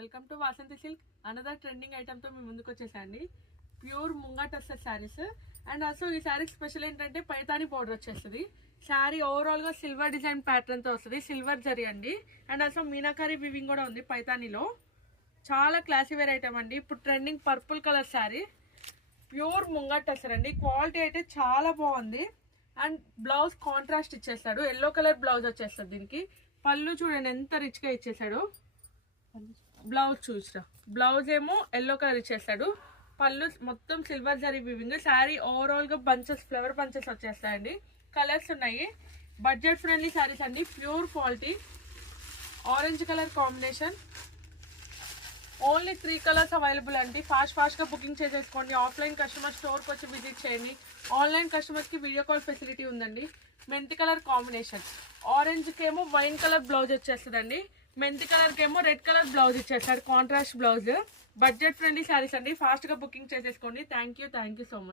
Welcome to Vasanthi silk. Another trending item తో మీ ముందుకు వచ్చేసండి. Pure munga tussar saris. And also ఈ శారీకి స్పెషల్ ఏంటంటే పైతాని పౌడర్ వచ్చేస్తుంది. శారీ ఓవరాల్ గా సిల్వర్ డిజైన్ ప్యాటర్న్ తో వస్తుంది, సిల్వర్ జరీ అండి. అండ్ ఆల్సో మీనాకారి వివింగ్ కూడా ఉంది పైతానిలో. చాలా క్లాసీ వేర్ ఐటమ్ అండి. ఇప్పుడు trending purple colour sari, pure munga tussar అండి. క్వాలిటీ అయితే చాలా బాగుంది. అండ్ బ్లౌజ్ కాంట్రాస్ట్ ఇచ్చేస్తాడు, ఎల్లో కలర్ బ్లౌజ్ వచ్చేస్తుంది దీనికి. పళ్ళు చూడండి ఎంత రిచ్ గా ఇచ్చేసాడు. బ్లౌజ్ చూసిరా, బ్లౌజ్ ఏమో ఎల్లో కలర్ ఇచ్చేస్తాడు, పళ్ళు మొత్తం silver zari weaving. Sari overall గా బంచెస్, ఫ్లవర్ బంచెస్ వచ్చేస్తాయండి. కలర్స్ ఉన్నాయి. బడ్జెట్ ఫ్రెండ్లీ శారీస్ అండి, pure quality. Orange colour combination. Only 3 colours available అండి. ఫాస్ట్ గా బుకింగ్ చేసేసుకోండి. ఆఫ్లైన్ కస్టమర్ స్టోర్కి వచ్చి విజిట్ చేయండి. ఆన్లైన్ కస్టమర్స్ కి వీడియో కాల్ ఫెసిలిటీ ఉందండి. మెంతి కలర్ కాంబినేషన్. ఆరెంజ్ కేమో వైన్ కలర్ బ్లౌజ్ వచ్చేస్తుందండి, మెంతి కలర్ కేమో రెడ్ కలర్ బ్లౌజ్ ఇచ్చేస్తాడు, contrast blouse. Budget friendly saris అండి. ఫాస్ట్ గా బుకింగ్ చేసేసుకోండి. Thank you so much.